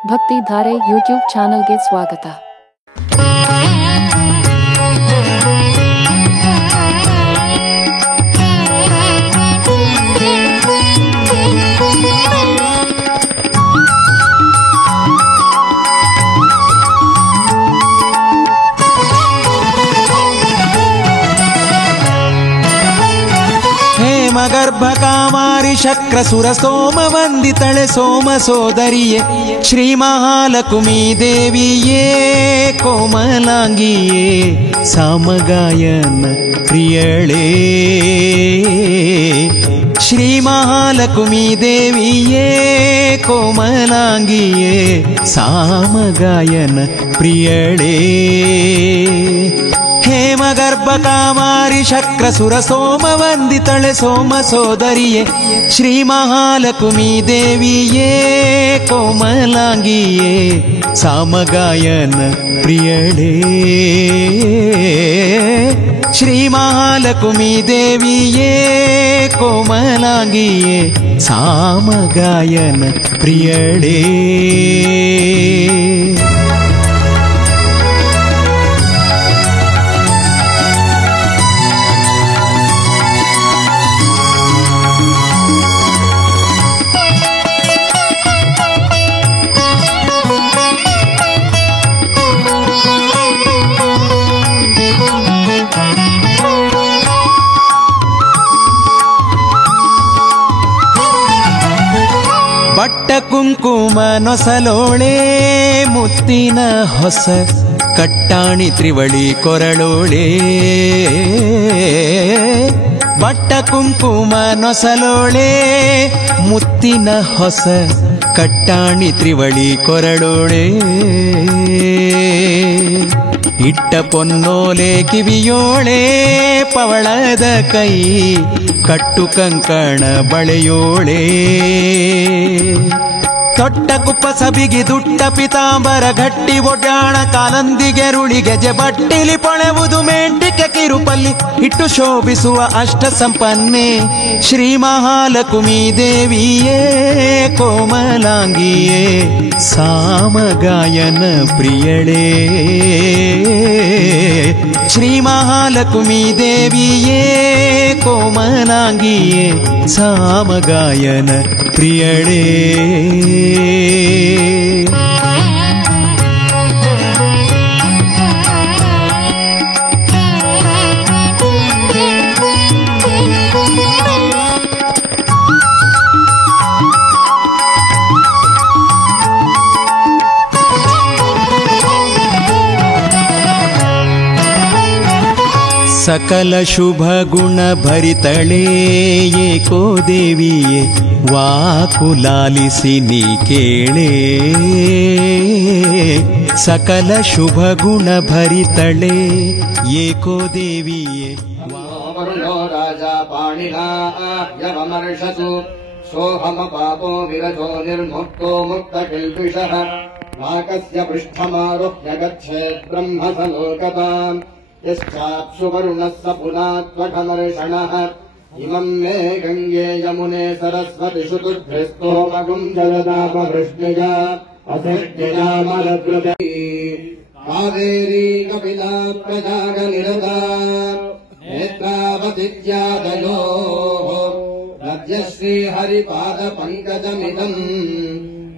Bhaktidhare YouTube ಚಾನಲ್ಗೆ ಸ್ವಾಗತ. ಗರ್ಭ ಕಾಮಾರಿ ಶಕ್ರ ಸುರ ಸೋಮ ವಂದಿತಳೆ ಸೋಮ ಸೋದರಿಯೇ ಶ್ರೀ ಮಹಾಲಕ್ಷ್ಮೀ ದೇವಿಯೇ ಕೋಮಲಾಂಗಿಯೇ ಸಾಮಗಾಯನ ಪ್ರಿಯಳೇ ಶ್ರೀ ಮಹಾಲಕ್ಷ್ಮೀ ದೇವಿಯೇ ಕೋಮಲಾಂಗಿಯೇ ಸಾಮಗಾಯನ ಪ್ರಿಯಳೇ ಹೇಮ ಗರ್ಭ ಕಾಮಾರಿ ಶಕ್ರ ಸುರ ಸೋಮ ವಂದಿತಳೆ ಸೋಮ ಸೋದರಿಯೇ ಶ್ರೀ ಮಹಾಲಕ್ಷ್ಮೀ ದೇವಿಯೇ ಕೋಮಲಾಂಗಿಯೇ ಸಾಮಗಾಯನ ಪ್ರಿಯಳೇ ಶ್ರೀ ಮಹಾಲಕ್ಷ್ಮೀ ದೇವಿಯೇ ಕೋಮಲಾಂಗಿಯೇ ಸಾಮಗಾಯನ ಪ್ರಿಯಳೇ ಬಟ್ಟ ಕುಂಕುಮ ನೊಸಲೋಳೆ ಮುತ್ತಿನ ಹೊಸ ಕಟ್ಟಾಣಿ ತ್ರಿವಳಿ ಕೊರಳೋಳೆ ಬಟ್ಟ ಕುಂಕುಮ ನೊಸಲೋಳೆ ಮುತ್ತಿನ ಹೊಸ ಕಟ್ಟಾಣಿ ತ್ರಿವಳಿ ಕೊರಳೋಳೆ ಇಟ್ಟ ಪೊನ್ನೋಲೆ ಕಿವಿಯೋಳೆ ಪವಳದ ಕೈ ಕಟ್ಟು ಕಂಕಣ ಬಳೆಯೋಳೆ ತೊಟ್ಟ ಕುಪ್ಪ ಸಬಿಗಿ ದುಟ್ಟ ಪಿತಾಂಬರ ಗಟ್ಟಿ ಒಡ್ಯಾಣ ಕಾಲಂದಿಗೆ ರುಳಿಗೆಜೆ ಬಟ್ಟಿಲಿ ಪೊಳೆವುದು ಮೆಂಟಿಕೆ ಕಿರುಪಲ್ಲಿ ಇಟ್ಟು ಶೋಭಿಸುವ ಅಷ್ಟ ಸಂಪನ್ನೆ ಶ್ರೀ ಮಹಾಲಕ್ಷ್ಮೀ ದೇವಿಯೇ ಕೋಮಲಾಂಗಿಯೇ ಸಾಮಗಾಯನ ಪ್ರಿಯಳೇ ಶ್ರೀ ಮಹಾಲಕ್ಷ್ಮೀ ದೇವಿಯೇ ಕೋಮಲಾಂಗಿಯೇ ಸಾಮಗಾಯನ ಪ್ರಿಯಳೇ ಸಕಲ ಶುಭ ಗುಣ ಭರಿತಳೇ ಏಕೋ ದೇವಿಯೇ ವಾಕುಲಾಲಿಸಿ ನೀ ಕೇಳೇ ಸಕಲ ಶುಭ ಗುಣ ಭರಿತಳೇ ಏಕೋ ದೇವಿಯೇ ವರುಣೋ ರಾಜ ಪಾಣಿನಾ ಯವಮರ್ಷಸು ಸೋಹಮ ಪಾಪೋ ವಿರಜೋ ನಿರ್ಮುಕ್ತೋ ಮುಕ್ತ ಕಿಲ್ಬಿಷಃ ನಾಕಸ್ಯ ಪೃಷ್ಠಮಾರುಹ್ಯ ಗಚ್ಚೇತ್ ಬ್ರಹ್ಮ ಸಲೋಕತಾಂ ಯಶ್ಚಾಪ್ಸು ವರುಣಃ ಸ ಪುನಾತ್ವಠಮರ್ಷಣಃ ಇಮಂ ಮೇ ಗಂಗೆ ಯಮುನೆ ಸರಸ್ವತಿ ಶುತುಭ್ಯಸ್ತೋಮಗುಂ ಜಲದಾಪ ವೃಷ್ಣಿಜ ಅಸಜ್ಞಾಮಲದ್ರತ ಕಾವೇರಿ ಕಪಿಲಾ ಪ್ರಜಾಗ ನಿರತಾ ನೇತ್ರಾವತಿಜ್ಯಾದಯೋಃ ನದ್ಯಶ್ರೀ ಹರಿಪಾದ ಪಂಕಜಮಿದಂ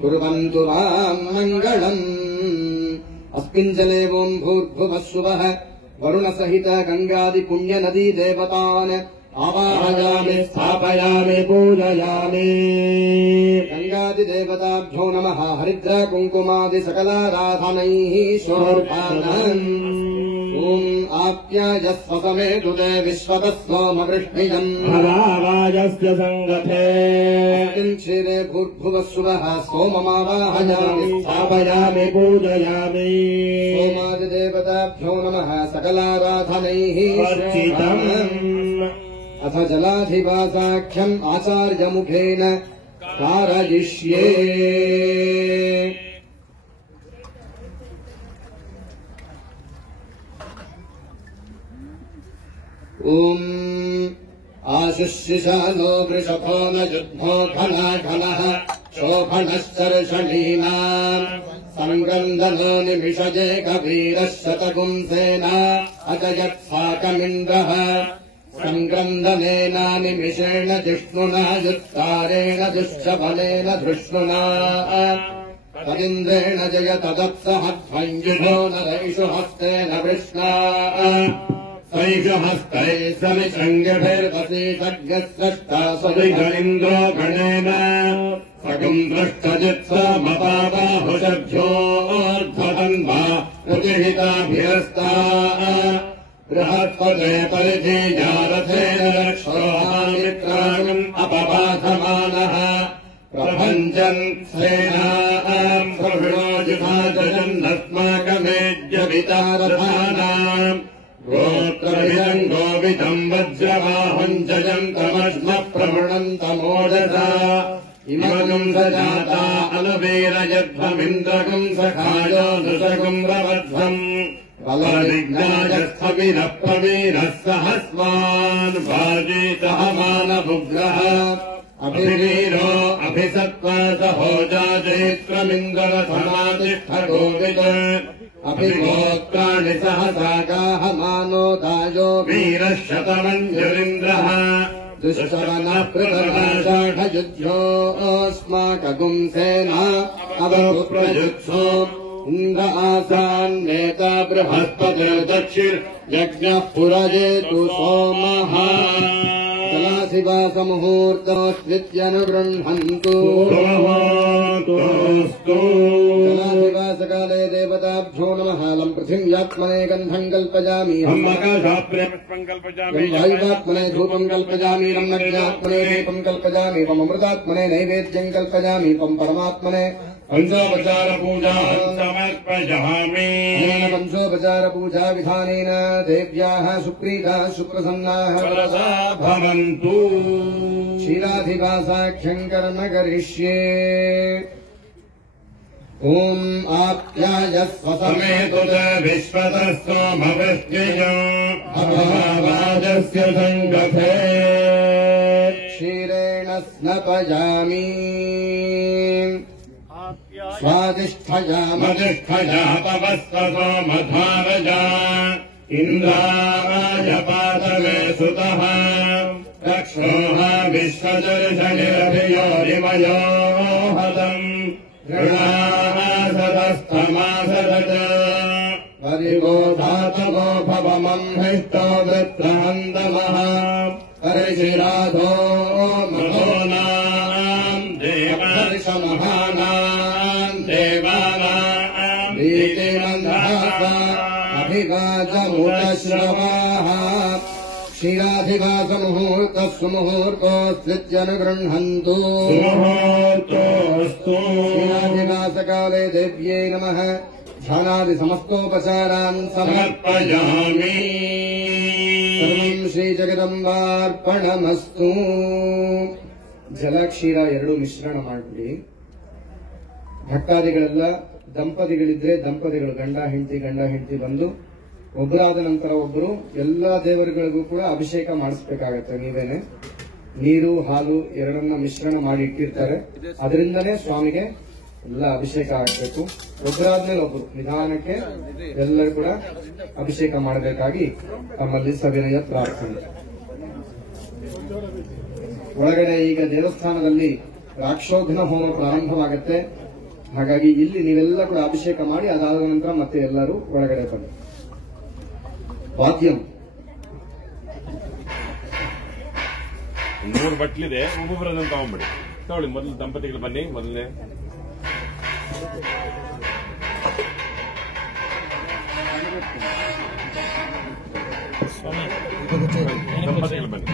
ಕುರ್ವಂತು ಮಾಂ ಮಂಗಳಂ ಅಸ್ಮಿನ್ ಜಲೆ ಓಂ ಭೂರ್ಭುವಃ ಸ್ವಃ ವರುಣ ಸಹಿತ ಗಂಗಾದಿ ಪುಣ್ಯ ನದಿ ದೇವತಾನ್ ಆವಾಹಯಾಮಿ ಸ್ಥಾಪಯಾಮಿ ಪೂಜಯಾಮಿ ಗಂಗಾದಿ ದೇವತಾಭ್ಯೋ ನಮಃ ಹರಿದ್ರಾ ಕುಂಕುಮಾದಿ ಸಕಲಾರಾಧನೈಃ ಶೋರ್ಪಾನನ್ ಓಂ ಆಪ್ಯಾಯಸ್ವ ಸಮೇದುತೆ ವಿಶ್ವತಃ ಸೋಮವೃಷ್ಣಿಜಂ ಹರಾರಾಜಸ್ಯ ಸಂಗತೆ ಕ್ಷೀರೆ ಭೂರ್ಭುವಃ ಸ್ವಃ ಸೋಮಮಾವಾಹಯಾಮಿ ಸ್ಥಾಪಯಾಮಿ ಪೂಜಯಾಮಿ ಸೋಮಾದಿ ದೇವತಾಭ್ಯೋ ನಮಃ ಸಕಲಾರಾಧನೈಃ ಅಥ ಜಲಾಧಿವಾಸಾಖ್ಯಂ ಆಚಾರ್ಯ ಮುಖೇನ कारयिष्ये ओम आशुष्यशालो वृषभो न युद्धो घना घनः शोभनश्चर्षणीनाम् सङ्क्रन्दनो निमिषजे कवीरः शतगुंसेन अजयत्साकमिन्द्रः सङ्क्रन्दनेन निमिषेण जिष्णुना युत्कारेण दुश्चबलेन धृष्णुना तदिन्द्रेण जयतदप्सहध्वञ्जुषो नरैषु हस्तेन वृष्णा सैषु हस्तैः समिशृङ्गभिर्वसी सज्ञस्रष्टा सदिघनिन्द्रो गणेन सकम् दृष्टजित्समपाबाहुषभ्योऽर्ध्वतन्वा प्रतिहिताभिरस्ता बृहत्पदे परिधेयारथेन रक्षोहामित्राणम् अपबाधमानः प्रभञ्जन् सेनाम् प्रविणोजुभाजन्नस्माकमेज्यवितारथानाम् गोत्रभिदम् गोविदम् वज्रबाहुम् जयन्तमश्म प्रवृणन्तमोदसा इमगम् सजाता अनुवीरयध्वमिन्द्रगम् सखायोऽनुषगम् रवध्वम् बलविघ्नायस्थविरः प्रवीरः सहस्वान् वाजीतः मानभुग्रः अभिवीरो अभिसत्त्वा सहोजा चैत्रमिन्द्ररथमातिष्ठगोविद अभिगोत्राणि सहसागाः मानोदायो वीरः शतमञ्जुरिन्द्रः दुष्टवनः प्रयुध्योऽस्माकगुंसेना अवप्रयुत्सो इन्द्र आसान्नेता बृहस्पतिर्दक्षिर्यज्ञः पुरजेतु सोमः जलाधिवासमुहूर्तोऽस्वित्यनुगृह्णन्तु जलाधिवासकाले देवताभ्यो नमः लम् पृथिव्यात्मने गन्धम् कल्पयामि वायुवात्मने धूपम् कल्पयामि लम् अग्न्यात्मने दीपम् कल्पयामि वम् अमृतात्मने नैवेद्यम् कल्पयामि वम् परमात्मने पंचोपचारपूजा समर्पयामि पंचोपचारपूजा विधानेन देव्याः सुप्रीताः सुप्रसन्नाः भवन्तु क्षीराधिवासाख्यम् कर्म करिष्ये ॐ आप्यायस्व समेतु च विश्वतः सोमवृष्ट्यजस्य सङ्गते क्षीरेण स्नपयामि स्वादिष्ठयामधिष्ठया तवस्ततो मधारजा इन्द्राय पातवे सुतः रक्षोः विश्वदर्शनिरभियोरिमयो हतम् गृणासदस्तमासदज परिबोधातवो भवमम् हिष्टो वृत्रहन्तमः परिशिराधो मधोनाम् देवर्षमहानाम् देवानाम् भीतिमन्धासा अभिवाचमुतश्रवाः क्षीराधिवासमुहूर्तः सुमुहूर्तोऽस्वित्यनुगृह्णन्तु सुमुहूर्तोऽस्तु क्षीराधिवासकाले देव्यै नमः ध्यानादिसमस्तोपचारान् समर्पयामि सर्वम् ಶ್ರೀಜಗದಂಬಾರ್ಪಣಮಸ್ತು ಜಲ ಕ್ಷೀರ ಎರಡು ಮಿಶ್ರಣ ಮಾಡ್ಬಿಡಿ. ಭಕ್ತಾದಿಗಳೆಲ್ಲ ದಂಪತಿಗಳಿದ್ರೆ ದಂಪತಿಗಳು ಗಂಡ ಹೆಂಡತಿ ಬಂದು ಒಬ್ಬರಾದ ನಂತರ ಒಬ್ಬರು ಎಲ್ಲಾ ದೇವರುಗಳಿಗೂ ಕೂಡ ಅಭಿಷೇಕ ಮಾಡಿಸ್ಬೇಕಾಗತ್ತೆ. ನೀವೇನೆ ನೀರು ಹಾಲು ಎರಡನ್ನ ಮಿಶ್ರಣ ಮಾಡಿ ಇಟ್ಟಿರ್ತಾರೆ, ಅದರಿಂದನೇ ಸ್ವಾಮಿಗೆ ಎಲ್ಲ ಅಭಿಷೇಕ ಆಗಬೇಕು. ಒಬ್ಬರಾದ್ಮೇಲೆ ಒಬ್ಬರು ನಿಧಾನಕ್ಕೆ ಎಲ್ಲರೂ ಕೂಡ ಅಭಿಷೇಕ ಮಾಡಬೇಕಾಗಿ ತಮ್ಮಲ್ಲಿ ಸವಿನಯ ಪ್ರಾರ್ಥನೆ. ಒಳಗಡೆ ಈಗ ದೇವಸ್ಥಾನದಲ್ಲಿ ರಾಕ್ಷೋಘ್ನ ಹೋಮ ಪ್ರಾರಂಭವಾಗುತ್ತೆ. ಹಾಗಾಗಿ ಇಲ್ಲಿ ನೀವೆಲ್ಲ ಕೂಡ ಅಭಿಷೇಕ ಮಾಡಿ ಅದಾದ ನಂತರ ಮತ್ತೆ ಎಲ್ಲರೂ ಒಳಗಡೆ ಬನ್ನಿ. ವಾದ್ಯಂ 3 ಬಟ್ಲಿದೆ, ಒಬ್ಬೊಬ್ಬರನ್ನ ತಗೊಂಡ್ಬಿಡಿ. ತಗೊಳ್ಳಿ, ಮೊದಲು ದಂಪತಿಗಳು ಬನ್ನಿ. ಮೊದಲನೇ ದಂಪತಿಗಳು ಬನ್ನಿ.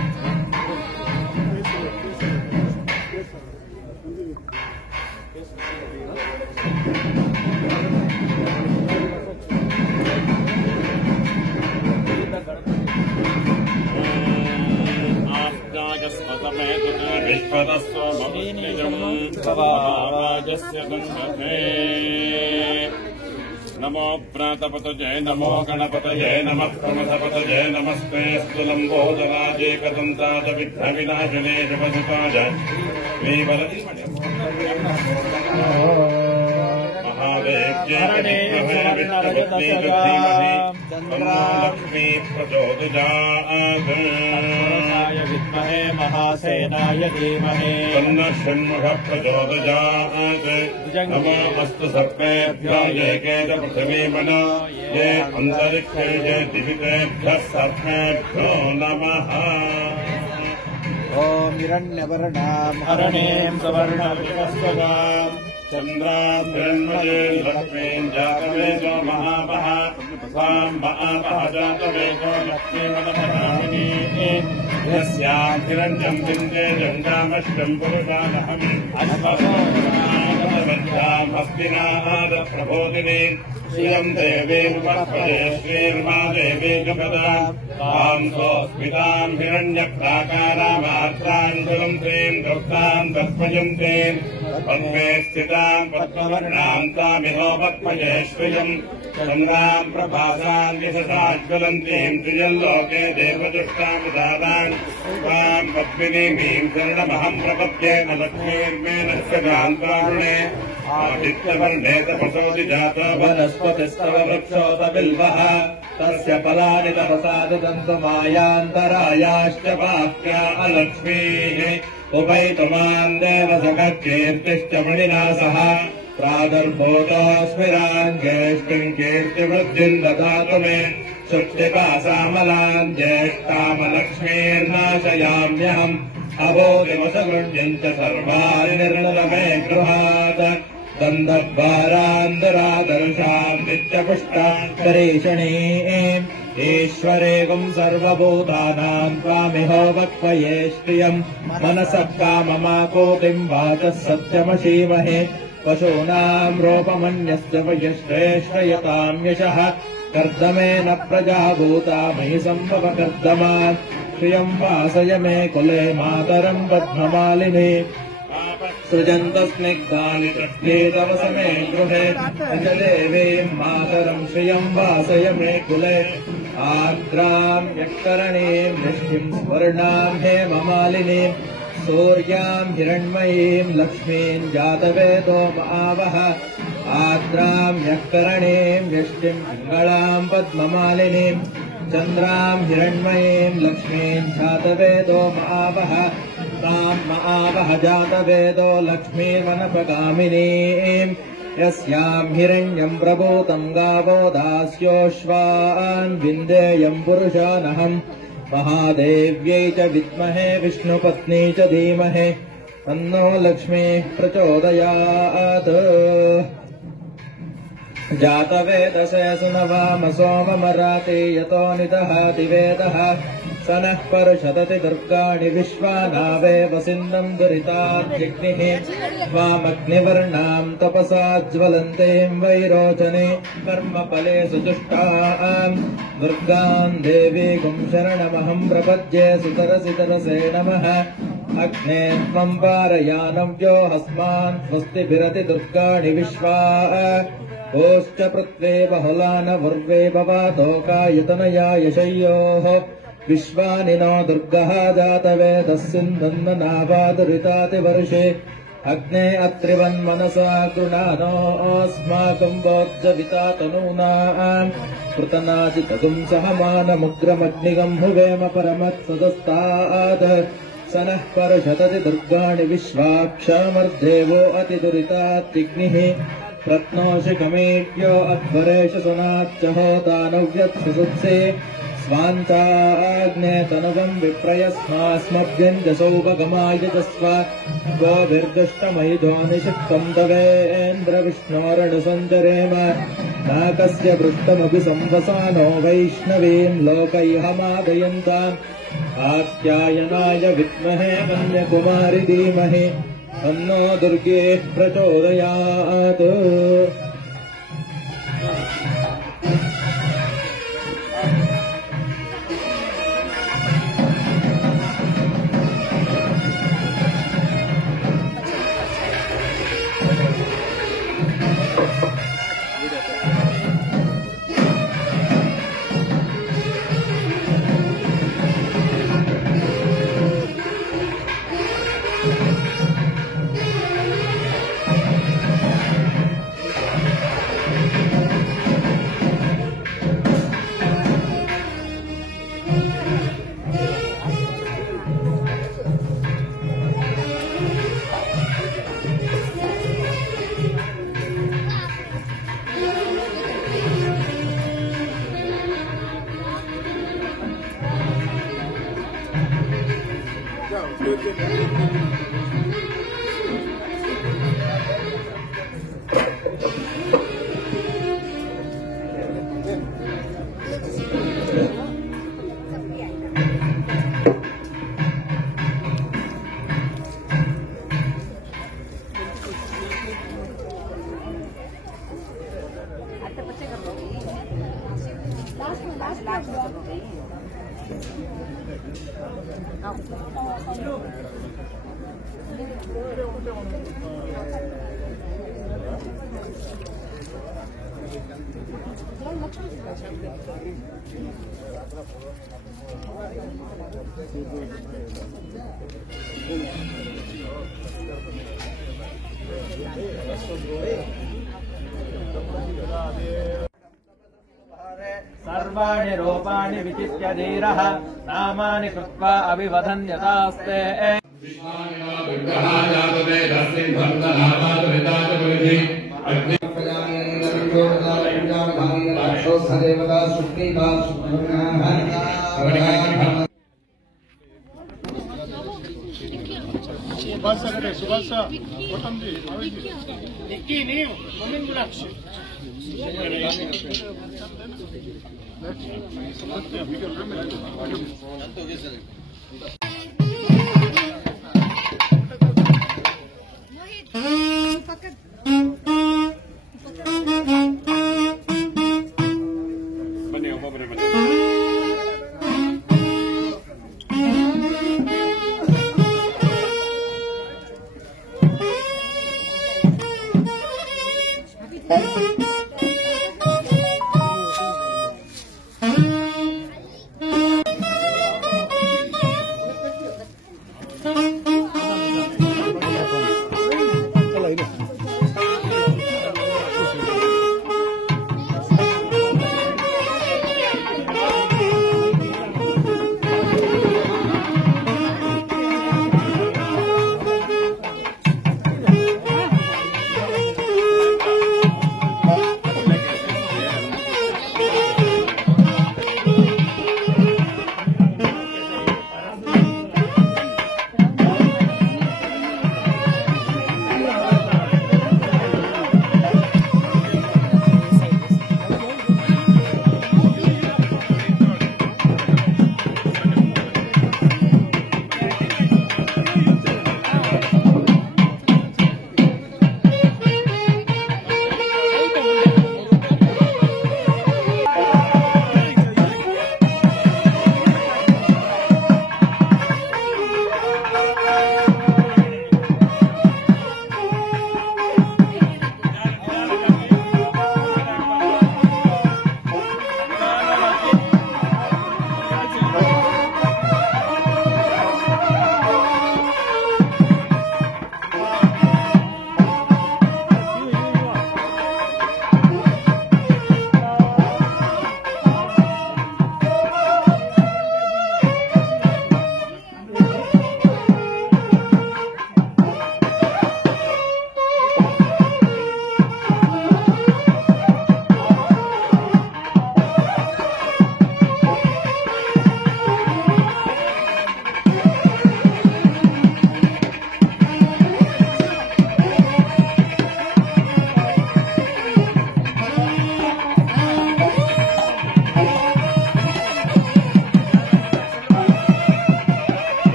नमो प्रातपतये नमो गणपतये नमः प्रमथपतये नमस्ते स्तुलम्बोदराजेकदन्ताय विघ्नविनाशने शुभसुताय श्रीवरदि लक्ष्मी प्रचोदयात् विद्महे महासेनाय धीमहि तन्नः षण्मुखः प्रचोदयात् नमोऽस्तु सर्पेभ्यो ये के च पृथिवीमनो ये अन्तरिक्षे ये दिवितेभ्यः सर्पेभ्यो नमः। ॐ हिरण्यवर्णाम् हरणीं सुवर्णविकस्वगाम् चन्द्रां हिरण्मये लक्ष्मीं जातवेदो महामः स्वां महामः जातवेदो लक्ष्मीमनमहामिनी यस्यां हिरण्यं बिन्दे जङ्गामश्यं पुरुषामहम् अश्वत्थां हस्तिनाद प्रबोधिनी श्रियं देवीं वर्पदे श्रीर्मा देवी जगदा तां सोऽस्मितां हिरण्यक्राकारामात्रां ज्वलन्तीं दुःखां तत्पयन्तीं पद्मे स्थितां पद्मवर्णां तामिहो पद्मये श्रियं चन्द्रां प्रभासां यशसाज्वलन्तीं त्रियल्लोके देवदुष्टामुदातां त्वां पद्मिनीं शरणमहं प्रपद्ये न लक्ष्मीर्मे नस्य कान्तारुणे आदित्यवर्णे तपसोऽधि जातो वनस्पतिस्तव वृक्षोत बिल्वः तस्य फलानि तपसादिदन्तु मायान्तरायाश्च वाक्या अलक्ष्मीः उपैतुमां देवसखकीर्तिश्च मणिना सह प्रादुर्भूतोऽस्मिराञ्ज्येष्ठिम् कीर्तिवृद्धिम् ददातु मे शुक्तिकासामलाम् ज्येष्ठामलक्ष्मीर्नाशयाम्यहम् अबोधिवशगृण्यम् च सर्वाणि निर्णलमे गृहात् गन्धद्वारान्तरादर्शाम् नित्यपुष्टान् परेषणीम् ईश्वरेकम् सर्वभूतानाम् त्वामिहो वक्वये श्रियम् मनसः काममाकोतिम् वाचः सत्यमशीमहे पशूनाम् रूपमन्यस्य वयश्रेष्ठयताम् यशः कर्दमेन प्रजा भूता मयि सम्भव कर्दमा श्रियम् वासय मे कुले मातरम् पद्ममालिनी सृजन्तस्निग्धानि तस्मै तव समे गृहे अजदेवीम् मातरम् श्रियम् वासय मे कुले आर्द्राम् यक्करणीम् वृष्टिम् स्वर्णाम् हेममालिनीम् सूर्याम् हिरण्मयीम् लक्ष्मीम् जातवेदो महावः आर्द्राम् यक्करणीम् वृष्टिम् पिङ्गळाम् पद्ममालिनीम् चन्द्राम् हिरण्मयीम् लक्ष्मीम् जातवेदो महावः ताम् महावः जातवेदो लक्ष्मीर्वनपगामिनीम् यस्याम् हिरण्यम् प्रभूतम् गावो दास्योऽश्वान् विन्देयम् पुरुषानहम् महादेव्यै च विद्महे विष्णुपत्नी च धीमहि तन्नो लक्ष्मीः प्रचोदयात् जातवेदसे सुनवाम सोममराते यतो निदहाति वेदः स नः पर्षदति दुर्गाणि विश्वानावे वसिन्दम् दुरिताद्यग्निः त्वामग्निवर्णाम् तपसा ज्वलन्तीम् वैरोचने कर्मफले सुजुष्टाम् दुर्गाम् देवीकुम् शरणमहम् प्रपद्ये सुतरसितरसे नमः अग्ने त्वम् पारयानव्यो हस्मान् स्वस्तिभिरति दुर्गाणि विश्वा ओश्च पृथ्वे बहुलान वर्वे भवातोकायतनया यशय्योः विश्वानि नो दुर्गः जातवेदः सिन्धन्मनाभादुरितातिवर्षे अग्ने अत्रिवन्मनसा गृणानोऽस्माकम् वोज्जविता तनूनाम् पृतनाजितगुम् सहमानमुग्रमग्निगम् हुवेम परमत्सदस्तात् स नः पर्षदति दुर्गाणि विश्वाक्षमर्देवो अतिदुरितात्तिग्निः रत्नोशिखमेट्यो अध्वरेश सुनाच्च होतानव्यत्सुत्से स्वान्ताग्ने तनुवम् विप्रयस्मास्मभ्यञ्जसौपगमाय जस्व गोभिर्दुष्टमयिधो निषिक्तम् तवेन्द्रविष्णोरणुसञ्चरेम नाकस्य पृष्ठमपि संवसानो वैष्णवीम् लोकैहमादयन्ताम् आप्यायनाय विद्महे कन्याकुमारि धीमहि तन्नो दुर्गे प्रचोदयात् सर्वाणि रूपाणि विचित्य धीरः नामानि कृत्वा अभिवदन्यतास्ते ಬನ್ನಿ ಒಬ್ಬೊಬ್ಬರೇ ಬನ್ನಿ.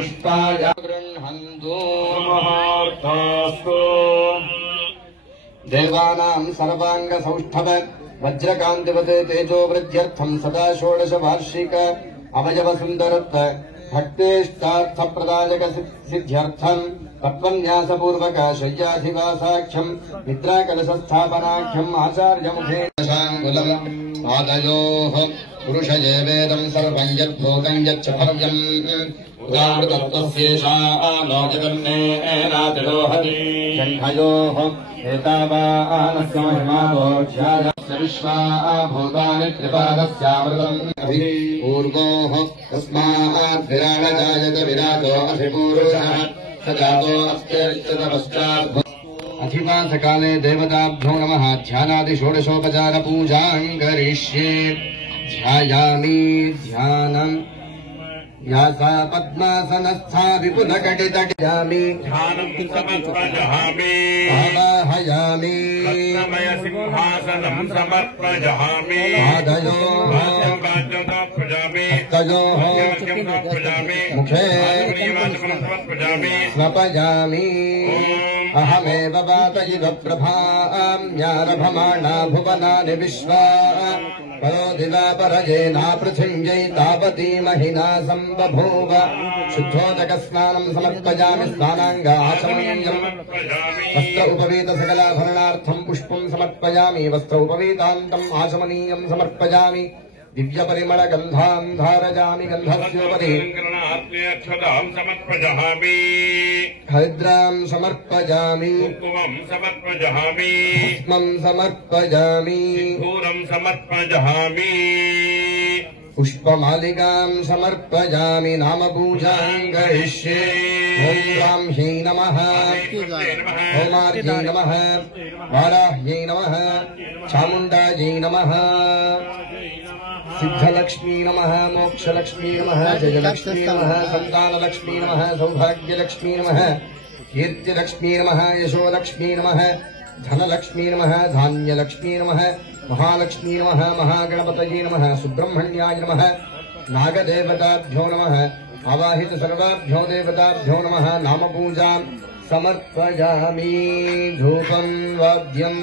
पुष्पाय गृह्णन्तु मुहूर्तोऽस्तु देवानां सर्वांग सौष्ठव वज्रकान्तिवत् तेजोवृद्ध्यर्थं सदा षोडश वार्षिक अवयव सुन्दरत्व भक्तेष्टार्थप्रदायक सिद्ध्यर्थं तत्त्वन्यासपूर्वक शय्याधिवासाख्यं निद्राकलशस्थापनाख्यम् आचार्यमुखे शाङ्गुलम् पादयोः पुरुषये वेदं सर्वं यद्भूतं यच्च भव्यम् उदामृतत्वस्येषा नो जगन्नेनातिरोहति शङ्खयोः एतावानस्य महिमादोऽध्यायस्य विश्वा भूतानि त्रिपादस्यामृतम् पूर्वोः तस्माद्विराड जायत विराजो अधिपूरुषः स जातो अस्त्यर्चितपश्चात् अधिवासकाले देवताभ्यो नमः ध्यानादि षोडशोपचारपूजां करिष्ये ध्यायामि ध्यानम् व्यासा पद्मासनस्था विपुलकटितट्यामि ध्यानम् समर्पयामि आवाहयामि रत्नमयसिंहासनम् समर्पयामि पादयोः प्रजामि हस्तयोः मुखे समर्पयामि स्नपयामि अहमेव वात इव प्रभाम्यारभमाणा भुवनानि विश्वा परो दिवापरजेना पृथिव्यै तावती महिना सम्बभूव शुद्धोदकस्नानं समर्पयामि स्नानाङ्गाचमनीयम् वस्त्र उपवीत सकलाभरणार्थं पुष्पं समर्पयामि वस्त्र उपवीतान्तम् आचमनीयं समर्पयामि दिव्यपरिमलगन्धां धारयामि गन्धस्योपरि अक्षताम् समर्पयामि हरिद्रां समर्पयामि कुङ्कुमम् समर्पयामि भस्मं समर्पयामि सिन्दूरम् समर्पयामि पुष्पमालिकां समर्पयामि नामपूजां करिष्ये ॐ ब्राह्म्यै नमः ओमार्यै नमः वाराह्यै नमः चामुण्डायै नमः सिद्धलक्ष्मी नमः मोक्षलक्ष्मी नमः जयलक्ष्मी नमः सन्तानलक्ष्मी नमः सौभाग्यलक्ष्मी नमः कीर्तिलक्ष्मी नमः यशोलक्ष्मी नमः धनलक्ष्मी नमः धान्यलक्ष्मी नमः महालक्ष्मी नमः महागणपतये नमः सुब्रह्मण्याय नमः नागदेवताभ्यो नमः आवाहित सर्वाभ्यो देवताभ्यो नमः नामपूजां समर्पयामि धूपं वाद्यम्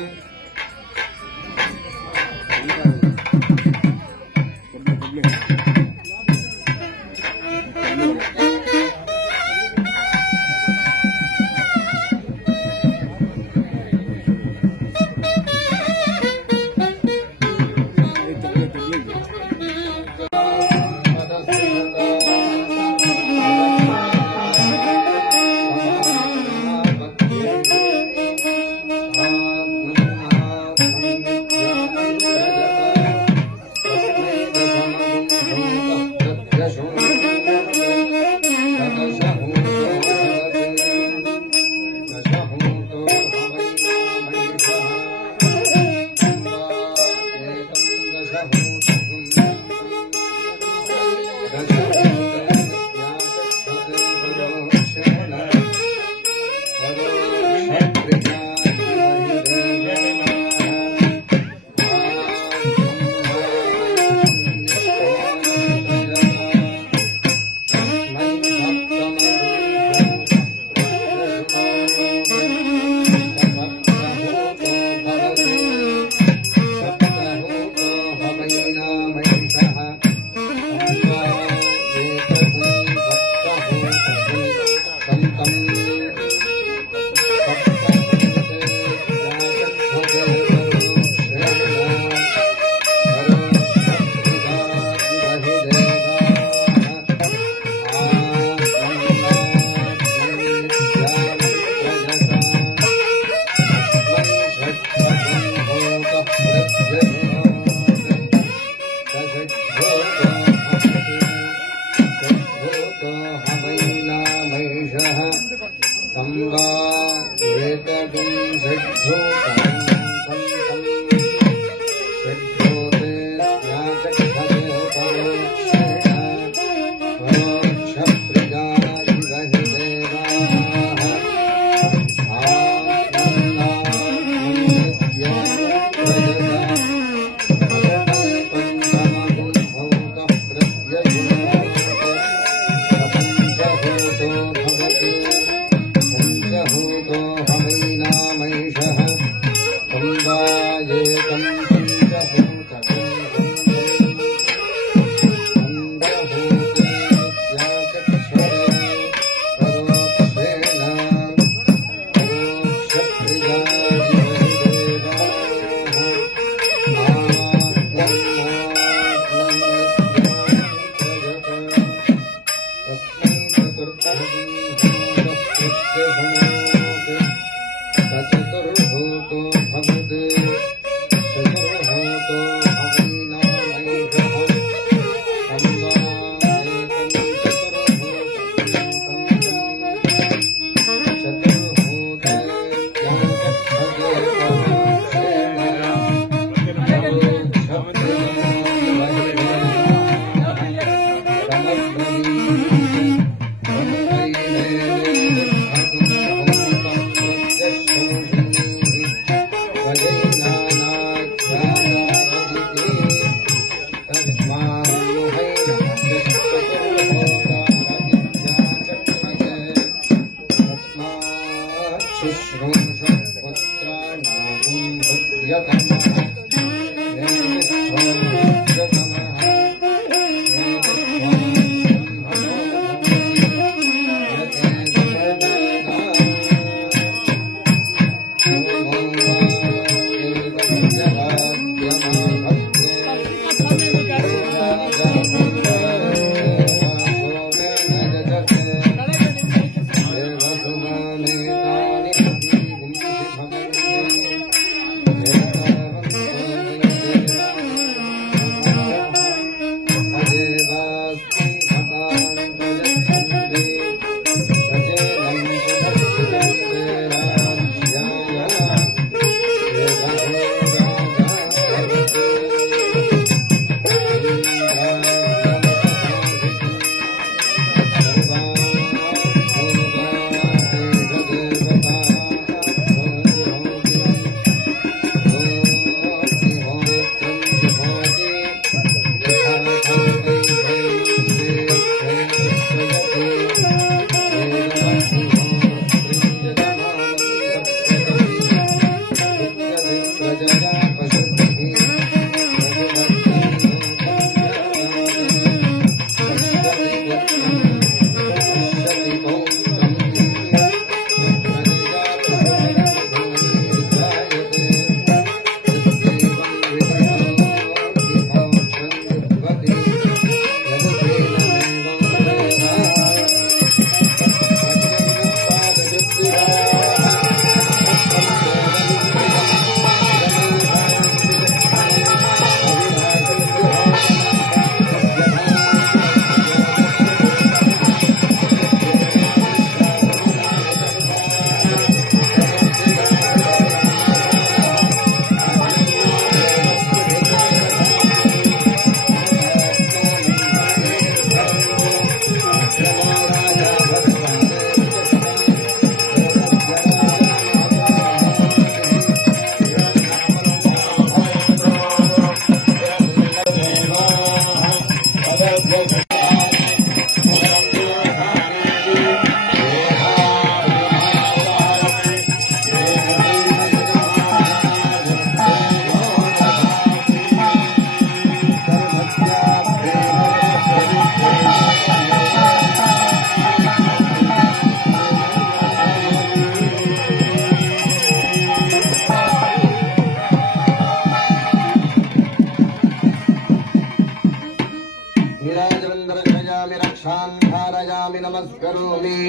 धारयामि नमस्करोमि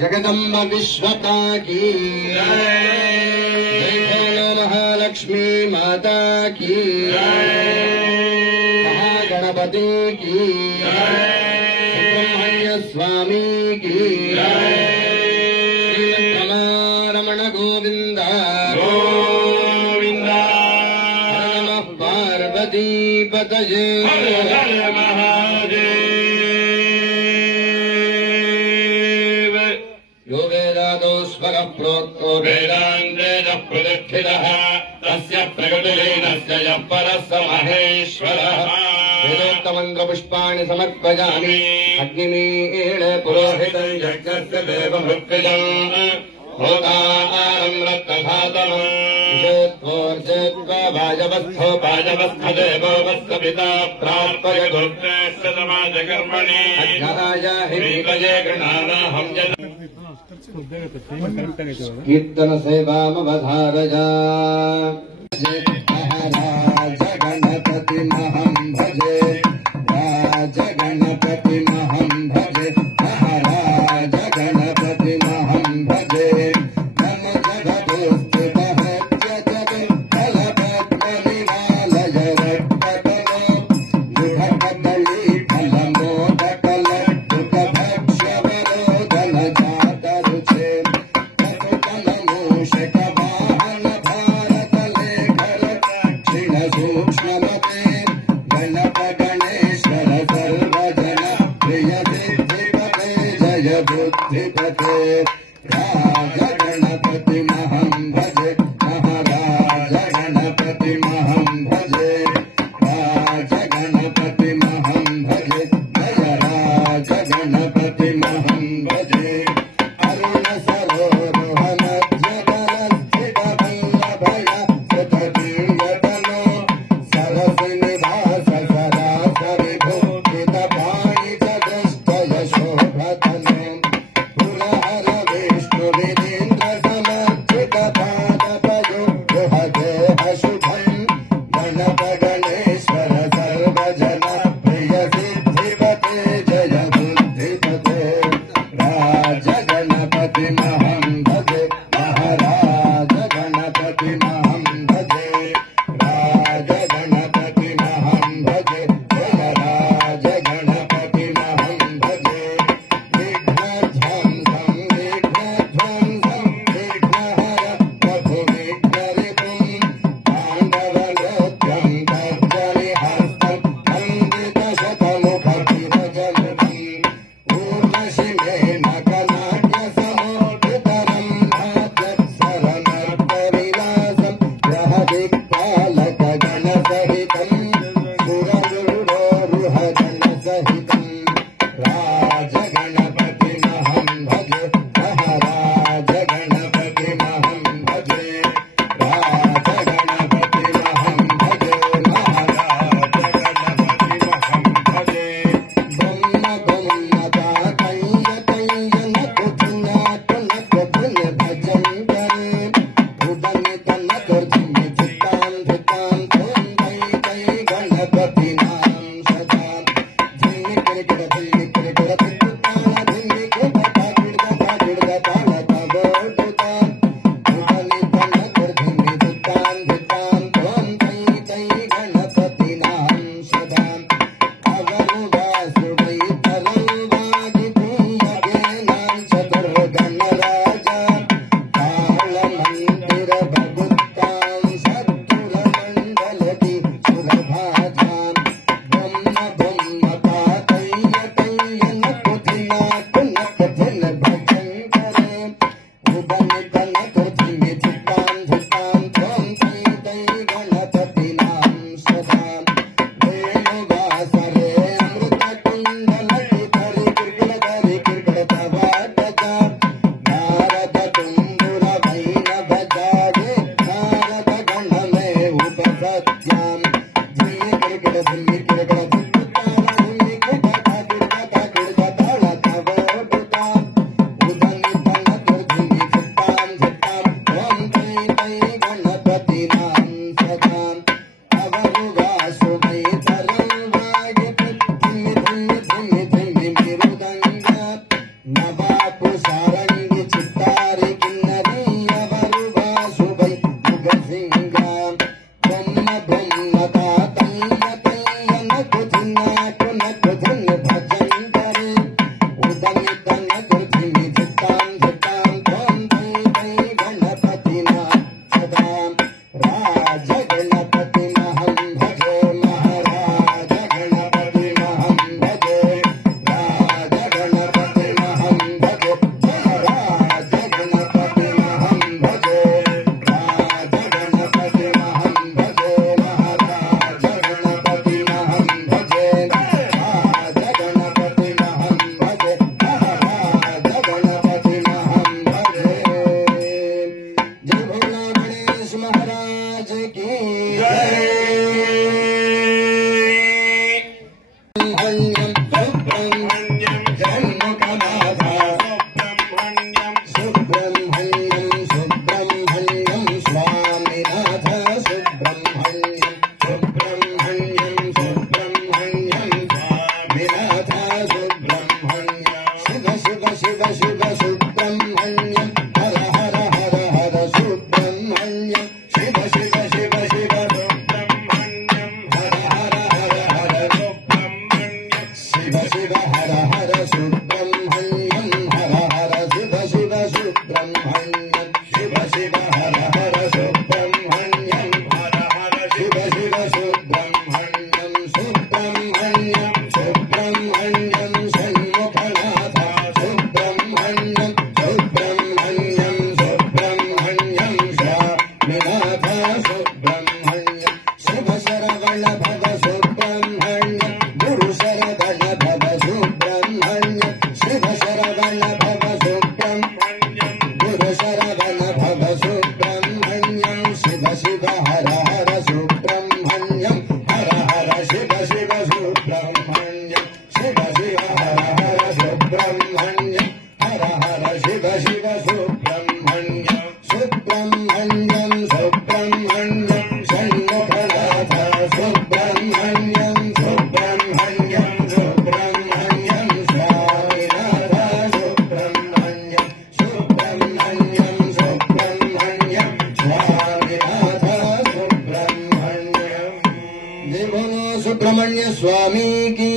जगदम्ब विश्वता की महालक्ष्मी माता की महागणपति की सुब्रह्मण्य स्वामी की रमण गोविंद गोविंद नमः पार्वती पतये प्रोक्तो वेदान्तेन प्रतिष्ठितः तस्य प्रकृतिलीनस्य यः परः स महेश्वरः वेदोक्तमन्त्रपुष्पाणि समर्पयामि अग्निमीळ पुरोहितं यज्ञस्य देवमृत्युजम् होतारं रक्तधातमम् वाजवस्थो वाजवस्थदेवो वत्सपिता प्रार्पय गुरुश्च समाजकर्मणि ह्रीपये गृह्णानाहं कीर्तन सेवामवधारया राज गणपति महं भजे राज गणपति महं भजे राज गणपति महं भजे नम जगदोस्थितः फलपद्मनिवालय रक्ततमो विभकदली फलमोदकलभ्युतभक्ष्यवरोदन जातरुचे मूषकवाहन भारत लेखर दक्षिण सूक्ष्ममते गणप गणेश्वर सर्वजन प्रिय सिद्धिपते जय बुद्धिपते राज गणपति महं भजे महाराज गणपति महं भजे राज गणपति स्वामी की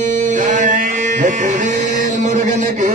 मुर्गन के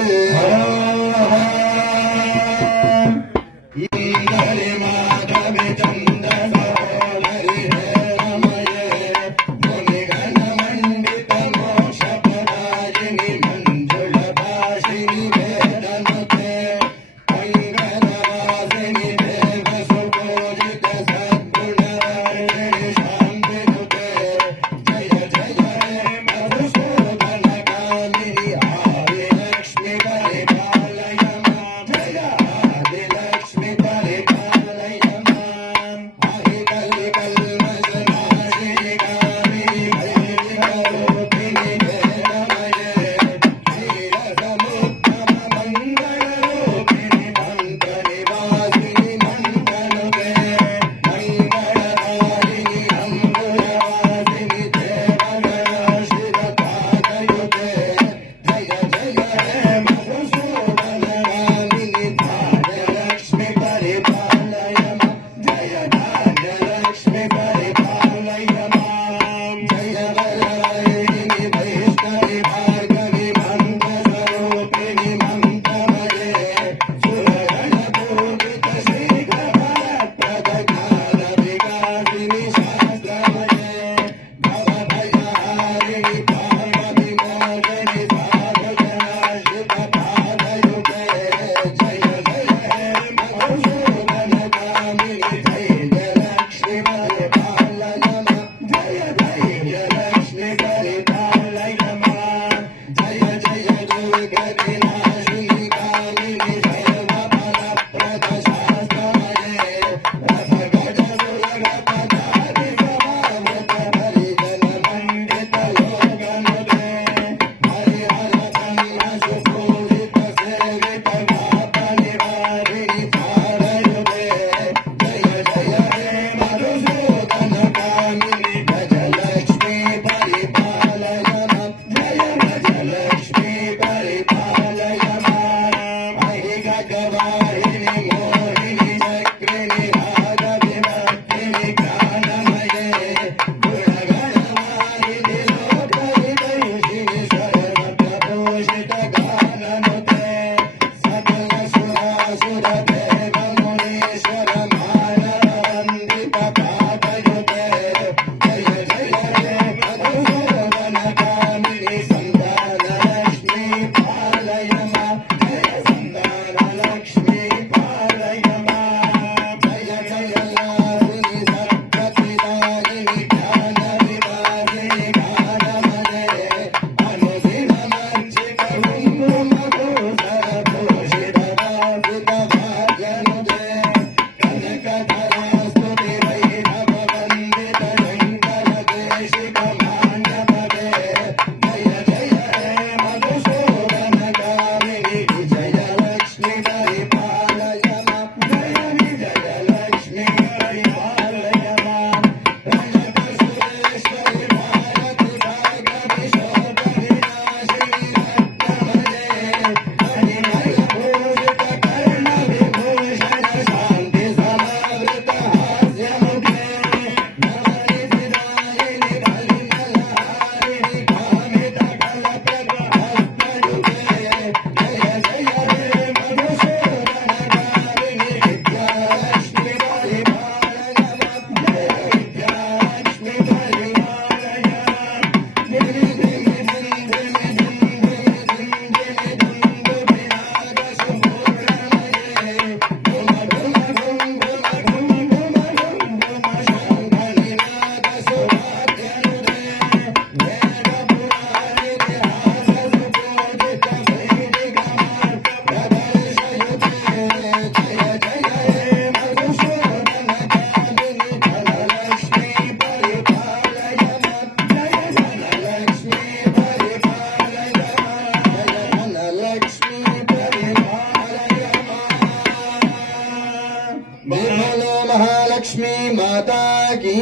लक्ष्मी माता की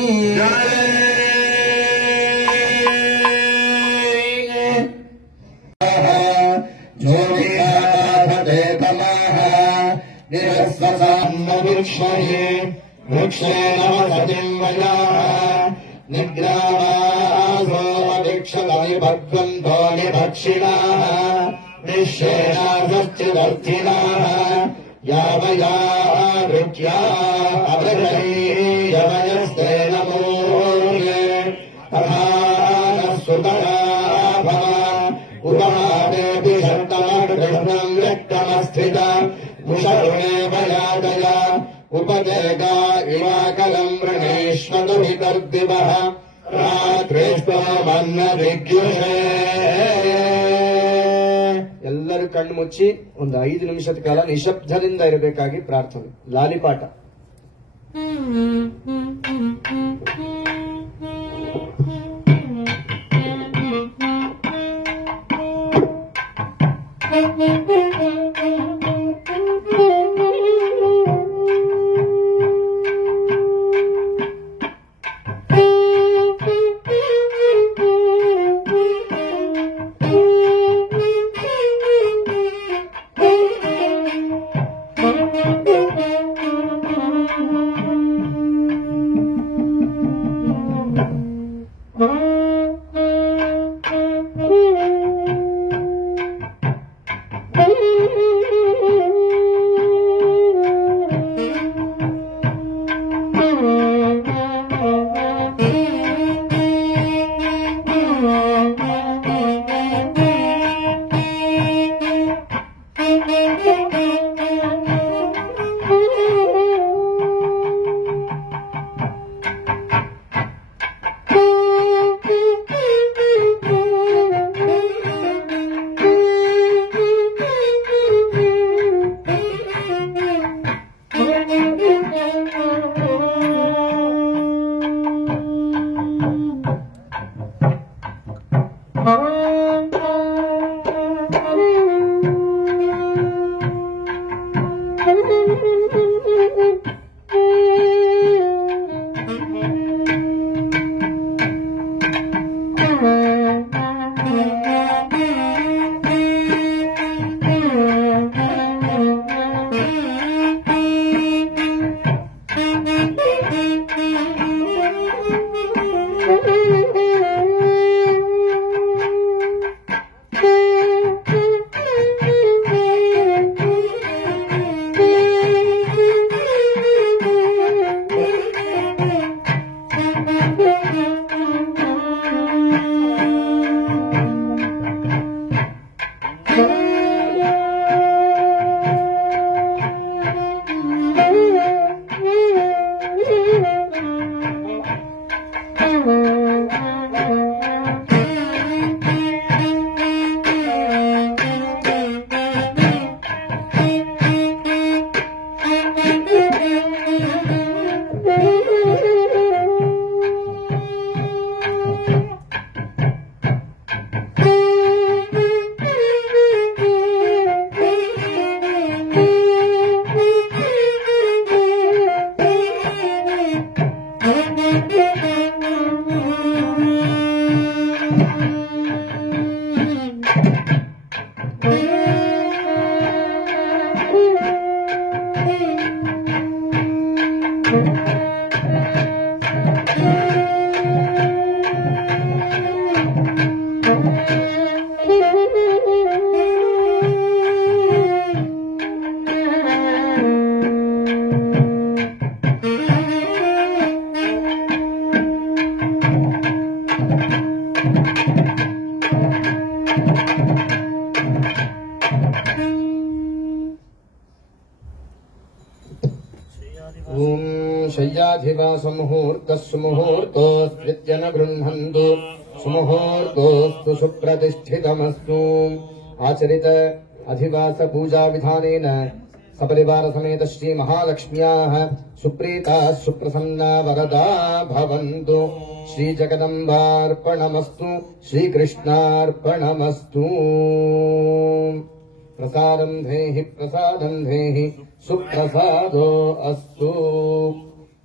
वृक्षेण वसतिं वयाः निग्रामासो अभिक्षमविभ भगवन्तो निभक्षिणः निःशेषाश्चिवर्थिनः यावया रुच्या अवशयीयवयस्ते नमोर्ये प्रधानसुतरा भव उपमादेऽपि शब्दमकृष्णम् व्यक्तमस्थित मुषरुणेव यादय उपदेगा इवाकलम् वृणेष्वतुभितर्दिवः ರಾತ್ರಿಸ್ತಮನ್ನದಿಗ್ಯುಷೇ. ಎಲ್ಲರೂ ಕಣ್ಣು ಮುಚ್ಚಿ ಒಂದು 5 ನಿಮಿಷದ ಕಾಲ ನಿಶಬ್ದದಿಂದ ಇರಬೇಕಾಗಿ ಪ್ರಾರ್ಥನೆ. ಲಾಲಿಪಾಟ. मुहूर्तोऽस्त्रित्यन गृह्णन्तु सुमुहूर्तोऽस्तु सुप्रतिष्ठितमस्तु. आचरित अधिवास पूजा विधानेन सपरिवार समेत श्री महालक्ष्म्याः सुप्रीता सुप्रसन्ना वरदा भवन्तु. श्री जगदम्बार्पणमस्तु. श्रीकृष्णार्पणमस्तु. प्रसादं देहि सुप्रसादो अस्तु.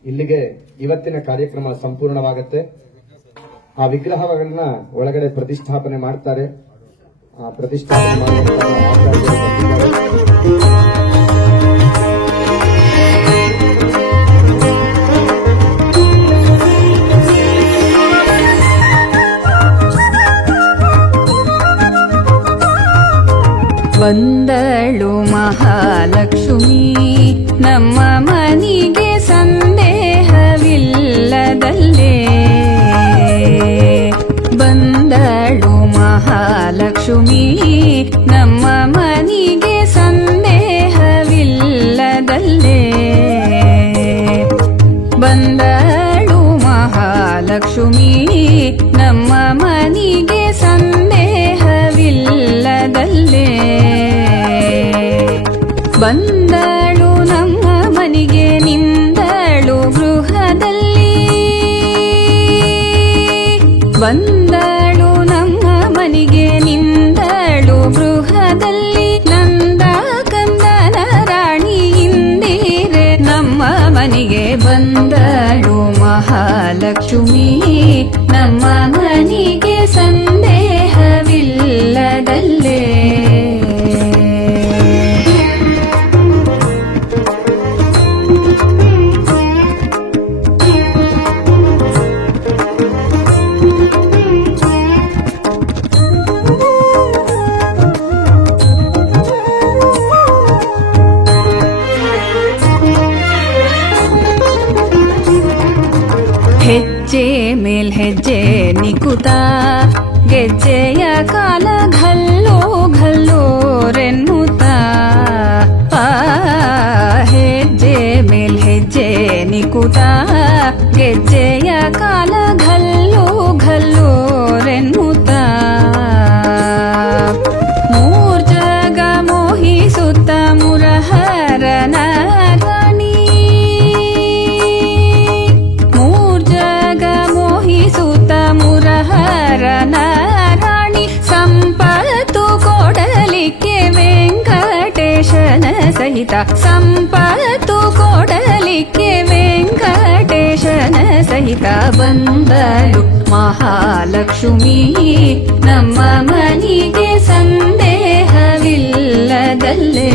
ಇಲ್ಲಿಗೆ ಇವತ್ತಿನ ಕಾರ್ಯಕ್ರಮ ಸಂಪೂರ್ಣವಾಗುತ್ತೆ. ಆ ವಿಗ್ರಹಗಳನ್ನ ಒಳಗಡೆ ಪ್ರತಿಷ್ಠಾಪನೆ ಮಾಡ್ತಾರೆ. ಆ ಪ್ರತಿಷ್ಠಾಪನೆ ಬಂದಳು ಮಹಾಲಕ್ಷ್ಮಿ ನಮ್ಮ ಮನಿಗೆ ಸಂದೇಹವಿಲ್ಲದಲ್ಲೇ. ಬಂದಳು ಮಹಾಲಕ್ಷ್ಮಿ ನಮ್ಮ ಮನಿಗೆ ಸಂದೇಹವಿಲ್ಲದಲ್ಲೇ. ಬಂದಳು ಮಹಾಲಕ್ಷ್ಮಿ ನಮ್ಮ ಮನಿಗೆ ಸಂದೇಹವಿಲ್ಲದಲ್ಲೇ. ಬಂದಳು ನಮ್ಮ ಮನಿಗೆ ನಿಂದಳು ಗೃಹದಲ್ಲಿ. ಬಂದಳು ನಮ್ಮ ಮನಿಗೆ ನಿಂದಳು ಗೃಹದಲ್ಲಿ. ನಂದ ಕಂದನ ರಾಣಿ ಇಂದಿರೆ ನಮ್ಮ ಮನಿಗೆ ಬಂದಳು ಮಹಾಲಕ್ಷ್ಮಿ ನಮ್ಮ ಮನಿಗೆ ಸಂದೇಹವಿಲ್ಲದಲ್ಲೇ. ಹೆಜ್ಜೆ ಮೇಲ್ ಹೆಜ್ಜೆ ನಿಕುತ ಗೆಜ್ಜೆಯ ಕಾಲ ಘಲ್ಲೋ ಘಲ್ಲೋರೆನ್ನುತ್ತ. ಹೆಜ್ಜೆ ಮೇಲ್ ಹೆಜ್ಜೆ ನಿಕುತ ಗೆಜ್ಜೆಯ ಕಾಲ ಘಲ್ಲೋ ಘಲ್ಲೋರೆನ್ನುತ್ತ. ಮೂರ್ಜಗ ಮೋಹಿಸುತ್ತ ಮುರಹರನ ರಾಣಿ. ಮೂರ್ಜಗ ಮೋಹಿಸುತ್ತ ಮುರಹರನ ರಾಣಿ. ಸಂಪತ್ತು ಕೊಡಲಿಕ್ಕೆ ವೆಂಕಟೇಶನ ಸಹಿತ. ಸಂಪತ್ತು ಕೊಡಲಿಕ್ಕೆ ವೆಂಕಟೇಶನ ಸಹಿತ. ಬಂದಳು ಮಹಾಲಕ್ಷ್ಮಿ ನಮ್ಮ ಮನಿಗೆ ಸಂದೇಹವಿಲ್ಲದಲ್ಲೇ.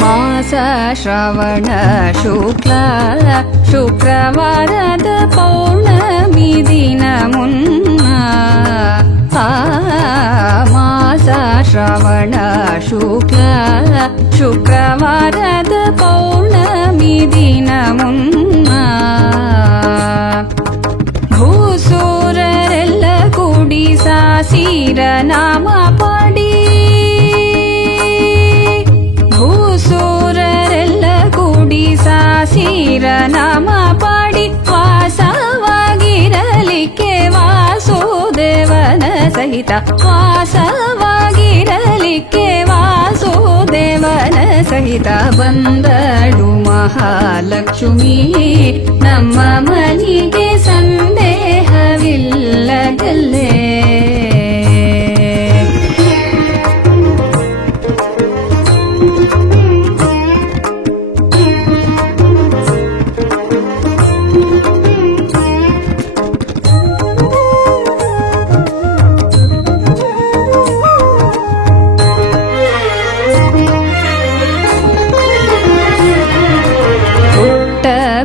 ಮಾಸ ಶ್ರವಣ ಶುಕ್ಲ ಶುಕ್ರವಾರದ ಪೌರ್ಣಮಿ ದಿನ ಮುನ್ನ. ಮಾಸ ಶ್ರವಣ ಶುಕ್ಲ ಶುಕ್ರವಾರದ ಪೌರ್ಣಮಿ ದಿನ ಮುನ್ನ. ಭೂಸೂರರೆಲ್ಲ ಕೂಡಿ ಸಾಸಿರ ನಾಮ ಪಾಡಿ. ಭೂಸೂರರೆಲ್ಲ ಕೂಡಿ ಸಾಸಿರ ನಾಮ ಪಾಡಿ. ವಾಸವಾಗಿರಲಿಕ್ಕೆ ವಾಸುದೇವನ ಸಹಿತ. ವಾಸವಾಗಿರಲಿಕ್ಕೆ ವಾಸುದೇವನ ಸಹಿತ. ಬಂದಳು ಮಹಾಲಕ್ಷ್ಮಿ ನಮ್ಮ ಮನಿಗೆ ಸಂದೇಹವಿಲ್ಲದಲ್ಲೇ.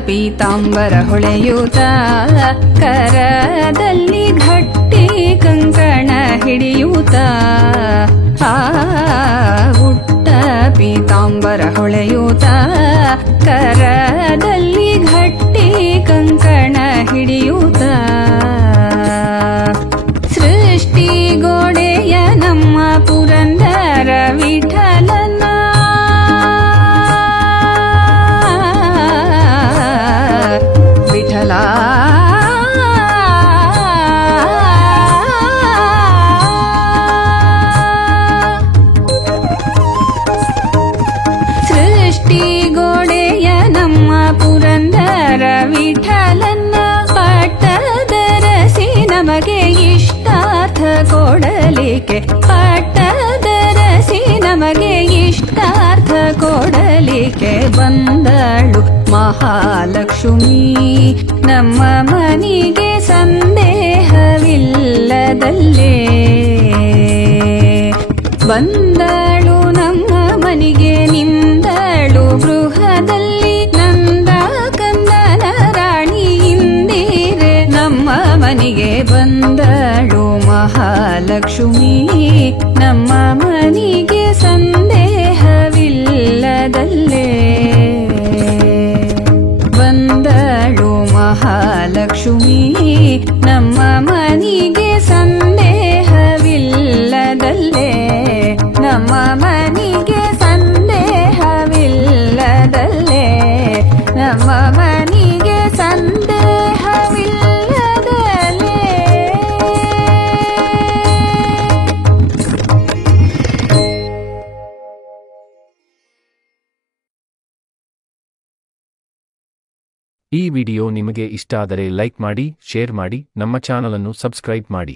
ಪೀತಾಂಬರ ಹೊಳೆಯುತ್ತ ಕರದಲ್ಲಿ ಗಟ್ಟಿ ಕಂಕಣ ಹಿಡಿಯುತ್ತ. ಉಟ್ಟ ಪೀತಾಂಬರ ಹೊಳೆಯುತ್ತ ಕರದಲ್ಲಿ ಗಟ್ಟಿ ಕಂಕಣ ಹಿಡಿಯುತ್ತ. ಸೃಷ್ಟಿ ಗೋಡೆಯ ನಮ್ಮ ಪುರಂದರ ವಿಠಲನ. ವಿಠಲ ಸೃಷ್ಟಿ ಗೋಡೆಯ ನಮ್ಮ ಪುರಂದರ ವಿಠಲನ್ನ. ಪಟ್ಟದರಸಿ ನಮಗೆ ಇಷ್ಟಾರ್ಥ ಕೊಡಲಿಕ್ಕೆ. ಪಟ್ಟದರಸಿ ನಮಗೆ ಇಷ್ಟಾರ್ಥ ಬಂದಳು ಮಹಾಲಕ್ಷ್ಮಿ ನಮ್ಮ ಮನೆಗೆ ಸಂದೇಹವಿಲ್ಲದಲ್ಲೇ ಬಂದಳು ನಮ್ಮ ಮನೆಗೆ ನಿಂದಳು ಗೃಹದಲ್ಲಿ ನಂದ ಕಂದನ ರಾಣಿ ಇಂದಿರೆ ನಮ್ಮ ಮನೆಗೆ ಬಂದಳು ಮಹಾಲಕ್ಷ್ಮಿ ನಮ್ಮ ಮನೆಗೆ ಸಂದೇಹವಿಲ್ಲದಲ್ಲೇ ಬಂದಳು ಮಹಾಲಕ್ಷ್ಮಿ ನಮ್ಮ ಮನೆಗೆ ಸಂದೇಹವಿಲ್ಲದಲ್ಲೇ ನಮ್ಮ ಮನೆಗೆ ಸಂದೇಹವಿಲ್ಲದಲ್ಲೇ ನಮ್ಮ ಮನೆಗೆ ಸಂದೇಹವಿಲ್ಲದಲ್ಲೇ. ಈ ವಿಡಿಯೋ ನಿಮಗೆ ಇಷ್ಟ ಆದರೆ ಲೈಕ್ ಮಾಡಿ, ಶೇರ್ ಮಾಡಿ, ನಮ್ಮ ಚಾನಲ್ ಅನ್ನು ಸಬ್ಸ್ಕ್ರೈಬ್ ಮಾಡಿ.